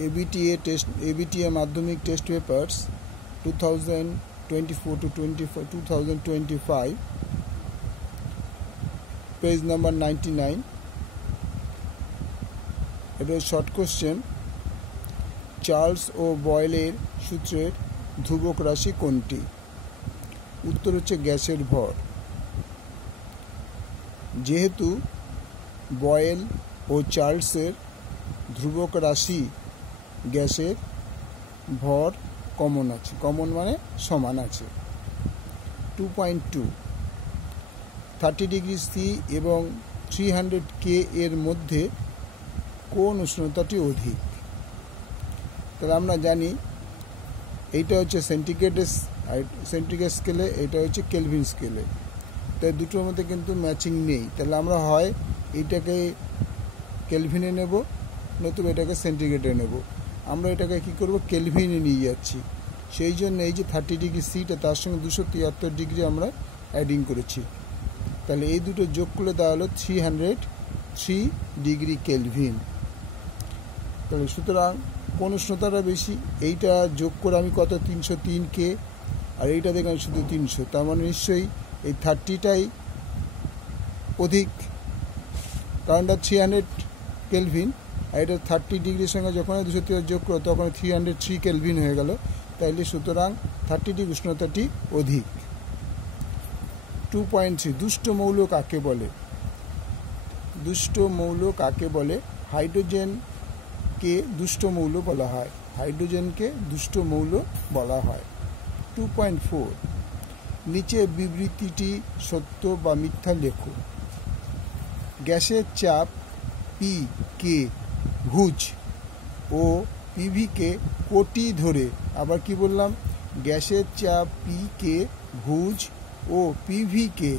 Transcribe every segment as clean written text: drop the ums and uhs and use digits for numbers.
ABTA Madhyamik Test Papers 2024 to 2025, page number 99. এটা short question. Charles ও বয়েলের সূত্রের ধ্রুবক রাশি কোনটি? উত্তর হচ্ছে গ্যাসের ভর। যেহেতু বয়েল ও চার্লসের ধ্রুবক রাশি গ্যাসের ভর কমন আছে, কমন মানে সমান আছে। 2.2 30°C এবং 300K এর মধ্যে কোন উষ্ণতাটি অধিক? তাহলে আমরা জানি এইটা হচ্ছে সেন্টিগ্রেড স্কেলে, এটা হচ্ছে কেলভিন স্কেলে। তাই দুটোর মধ্যে কিন্তু ম্যাচিং নেই। তাহলে আমরা হয় এইটাকে কেলভিনে নেব, নতুবা এটাকে সেন্টিগ্রেডে নেব। আমরা এটাকে কি করব, কেলভিনে নিয়ে যাচ্ছি। সেই জন্য এই যে 30°Cটা তার সঙ্গে 273° আমরা অ্যাডিং করেছি। তাহলে এই দুটো যোগ করলে তা হলো 303° কেলভিন। তাহলে সুতরাং কোন উষ্ণতাটা বেশি? এইটা যোগ করে আমি কত, 303K, আর এইটা দেখলাম শুধু 300। তার মানে নিশ্চয়ই এই 30টাই অধিক, কারণটা 300 কেলভিন, আর এটা 30°র সঙ্গে যখন 203 যোগ করো তখন 303 কেলভিন হয়ে গেল। তাইলে সুতরাং 30° উষ্ণতাটি অধিক। 2.3 দুষ্ট মৌল কাকে বলে? দুষ্ট মৌল কাকে বলে? হাইড্রোজেনকে দুষ্ট মৌল বলা হয়। হাইড্রোজেনকে দুষ্ট মৌল বলা হয়। 2.4 নিচে বিবৃতিটি সত্য বা মিথ্যা লেখো। গ্যাসের চাপ পি কে ভুজ ও পিভিকে কোটি ধরে, আবার কি বললাম, গ্যাসের চাপ পি কে ভুজ ও পিভিকে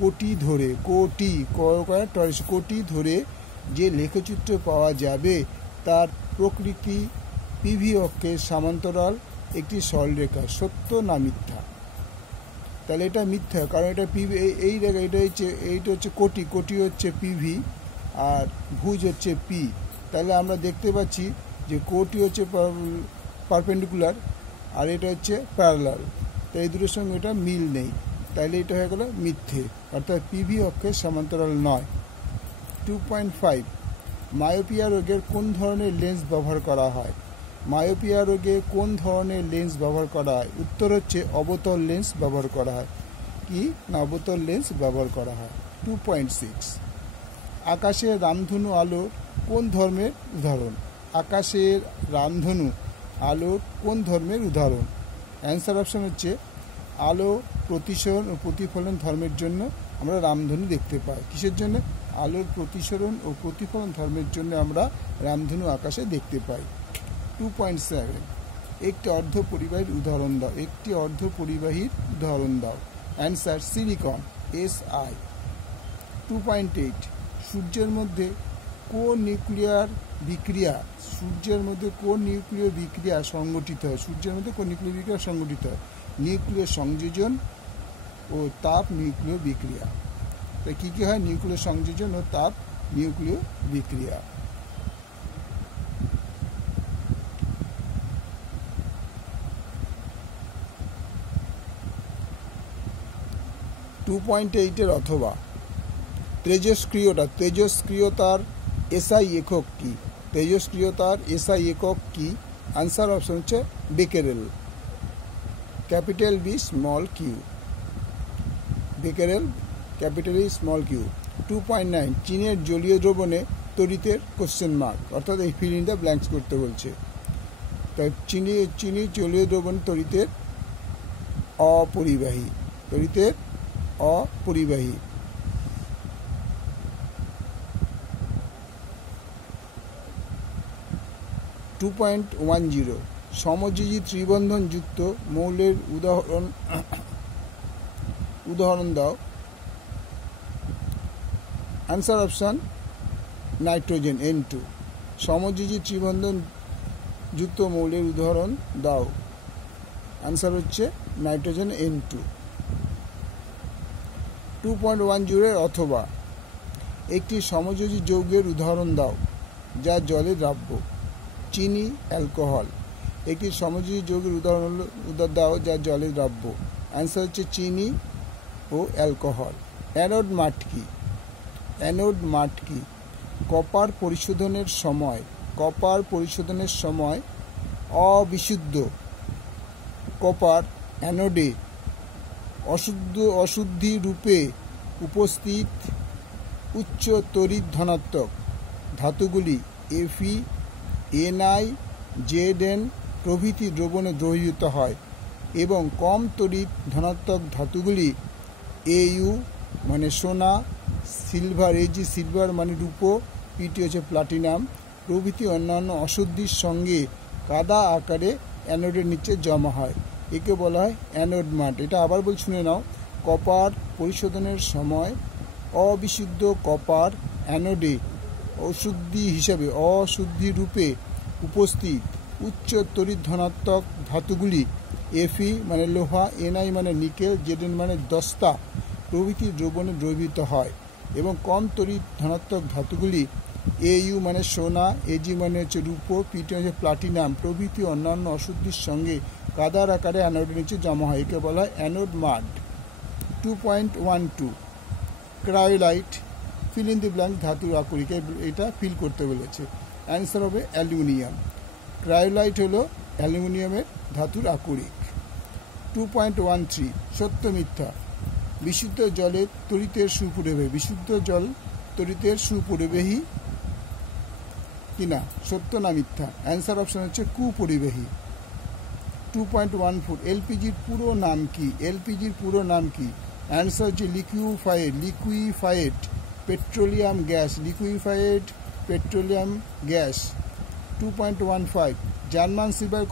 কোটি ধরে, কোটি ধরে যে লেখচিত্র পাওয়া যাবে তার প্রকৃতি পিভি অক্ষের সমান্তরাল একটি সরলরেখা। সত্য না মিথ্যা? তাহলে এটা মিথ্যা, কারণ এটা পিভি, এই রেখা, এইটা হচ্ছে কোটি হচ্ছে পিভি আর ভুজ হচ্ছে পি। তাহলে আমরা দেখতে পাচ্ছি যে কোটি হচ্ছে পারপেন্ডিকুলার আর এটা হচ্ছে প্যারালাল। তাই এই দুটোর সঙ্গে এটা মিল নেই। তাইলে এটা হয়ে গেল মিথ্যে, অর্থাৎ পিভি অক্ষের সমান্তরাল নয়। 2.5 মায়োপিয়া রোগের কোন ধরনের লেন্স ব্যবহার করা হয়? মায়োপিয়া রোগে কোন ধরনের লেন্স ব্যবহার করা হয়? উত্তর হচ্ছে অবতল লেন্স ব্যবহার করা হয়। কি না, অবতল লেন্স ব্যবহার করা হয়। 2.6 আকাশের রামধনু আলোর কোন ধর্মের উদাহরণ? আকাশের রামধনু আলোর কোন ধর্মের উদাহরণ? অ্যান্সার অপশন হচ্ছে আলো প্রতিসরণ ও প্রতিফলন ধর্মের জন্য আমরা রামধনু দেখতে পাই। কিসের জন্য? আলোর প্রতিসরণ ও প্রতিফলন ধর্মের জন্য আমরা রামধনু আকাশে দেখতে পাই। 2.7 একটি অর্ধপরিবাহীর উদাহরণ দাও। একটি অর্ধপরিবাহীর উদাহরণ দাও। Answer silicon, SI। 2.8 সূর্যের মধ্যে কোন নিউক্লিয়ার বিক্রিয়া সংগঠিত হয়? সূর্যের মধ্যে কোন নিউক্লিয়ার বিক্রিয়া সংগঠিত হয়? নিউক্লিয় সংযোজন ও তাপ নিউক্লিয় বিক্রিয়া। তাই কী কী হয়? নিউক্লিয় সংযোজন ও তাপ নিউক্লিয় বিক্রিয়া। 2.8 অথবা তেজস্ক্রিয়তার এসআই একক কি? তেজস্ক্রিয়তার এসআই একক কি? আনসার অপশন হচ্ছে becquerel, capital B small Q. Becquerel, capital E small Q. 2.9 চীনের জলীয় দ্রবণে তড়িতের কোশ্চেন মার্ক, অর্থাৎ এই ফিল ইন দ্য ব্ল্যাঙ্কস করতে বলছে। তাই চিনি জলীয় দ্রবণ তড়িতের অপরিবাহী, 2.10 সমযোজী ত্রিবন্ধন যুক্ত মৌলের উদাহরণ দাও। Answer option nitrogen, N2। সমযোজী ত্রিবন্ধন যুক্ত মৌলের উদাহরণ দাও। আনসার হচ্ছে নাইট্রোজেন, N2। 2.10 অথবা একটি সমযোজী যৌগের উদাহরণ দাও। যা জলে দ্রাব্য। চিনি, অ্যালকোহল। একটি সমযোজী যৌগের উদাহরণ দাও যা জলে দ্রাব্য। অ্যান্সার হচ্ছে চিনি ও অ্যালকোহল। অ্যানোড মাঠ কি? অ্যানোড মাঠ কি? কপার পরিশোধনের সময় অবিশুদ্ধ কপার অ্যানোডে অশুদ্ধি রূপে উপস্থিত উচ্চ তড়িৎ ধনাত্মক ধাতুগুলি Fe, Ni, Zn প্রভৃতি দ্রবণে দ্রবীভূত হয় এবং কম তড়িৎ ধনাত্মক ধাতুগুলি Au মানে সোনা, সিলভার, Ag সিলভার মানে রূপো, Pt হচ্ছে প্লাটিনাম প্রভৃতি অন্যান্য অশুদ্ধির সঙ্গে কাদা আকারে অ্যানোডের নিচে জমা হয়। একে বলা হয় অ্যানোড মাঠ। এটা আবার বল, শুনে নাও। কপার পরিশোধনের সময় অবিশুদ্ধ কপার অ্যানোডে অশুদ্ধি রূপে উপস্থিত উচ্চ তড়িৎ ধনাত্মক ধাতুগুলি Fe মানে লোহা, Ni মানে নিকেল, Zn মানে দস্তা প্রভৃতি দ্রবণে দ্রবীভূত হয় এবং কম তড়িৎ ধনাত্মক ধাতুগুলি Au মানে সোনা, Ag মানে হচ্ছে রূপো, Pt হচ্ছে প্লাটিনাম প্রভৃতি অন্যান্য অশুদ্ধির সঙ্গে কাদার আকারে অ্যানোডের নিচে জমা হয়। একে বলা হয় anode মাড। 2.12 cryolite fill in the blank ধাতুর আকরিক। এটা ফিল করতে বলেছে। অ্যান্সার হবে অ্যালুমিনিয়াম। ক্রায়োলাইট হলো অ্যালুমিনিয়ামের ধাতুর আকরিক। 2.13 সত্য মিথ্যা। বিশুদ্ধ জলের তড়িতের সুপরিবাহী। বিশুদ্ধ জল তড়িতের সুপরিবাহী কিনা, সত্য না মিথ্যা? অ্যান্সার অপশন হচ্ছে কুপরিবাহী। 2.14 এলপিজির পুরো নাম কি? এলপিজির পুরো নাম কি? অ্যান্সার হচ্ছে liquefied petroleum gas. Liquefied petroleum gas. 2.15 German silver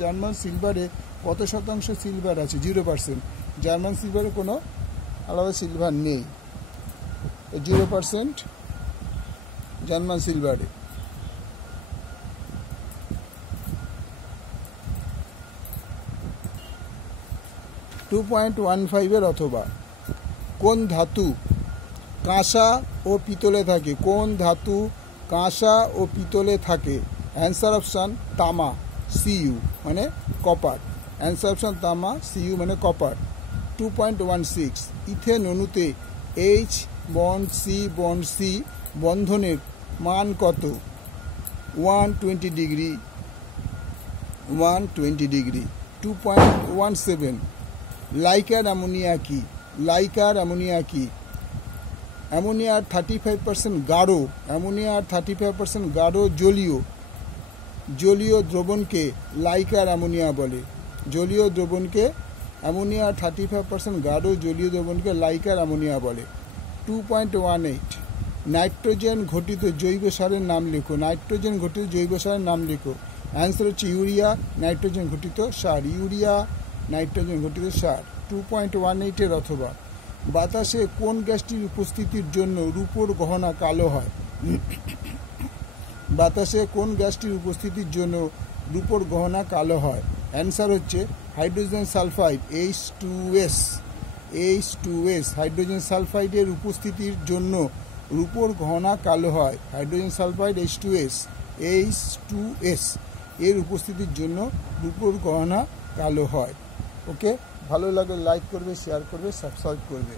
German সিলভারে কত শতাংশ সিলভার আছে? 0%। জার্মান সিলভারে কোনো আলাদা সিলভার নেই, 0% জার্মান সিলভারে। 2.15 অথবা কোন ধাতু কাঁসা ও পিতলে থাকে? কোন ধাতু কাঁসা ও পিতলে থাকে? অ্যান্সার অপশান তামা, Cu মানে কপার। অ্যান্সার অপশান তামা, Cu মানে কপার। 2.16 ইথেন অণুতে H বন্ড C বন্ধনের মান কত? 120 ডিগ্রি। 2.17 লাইকার অ্যামোনিয়া কি? লাইকার অ্যামোনিয়া কি? অ্যামোনিয়ার 35% গাঢ়। অ্যামোনিয়ার 35% গাঢ় জলীয় দ্রবণকে লাইকার অ্যামোনিয়া বলে। জলীয় দ্রবণকে অ্যামোনিয়ার 35% গাঢ় জলীয় দ্রবণকে লাইকার অ্যামোনিয়া বলে। 2.18 নাইট্রোজেন ঘটিত জৈব সারের নাম লেখো। নাইট্রোজেন ঘটিত জৈব সারের নাম লেখো। অ্যান্সার হচ্ছে ইউরিয়া নাইট্রোজেন ঘটিত সার। ইউরিয়া নাইট্রোজেন ঘটিত সার। 2.18 অথবা বাতাসে কোন গ্যাসটির উপস্থিতির জন্য রূপোর গহনা কালো হয়? বাতাসে কোন গ্যাসটির উপস্থিতির জন্য রূপোর গহনা কালো হয়? অ্যান্সার হচ্ছে হাইড্রোজেন সালফাইড, H2S। হাইড্রোজেন সালফাইডের উপস্থিতির জন্য রূপোর গহনা কালো হয়। হাইড্রোজেন সালফাইড H2S এর উপস্থিতির জন্য রূপোর গহনা কালো হয়। ওকে, ভালো লাগলে লাইক করবে, শেয়ার করবে, সাবস্ক্রাইব করবে।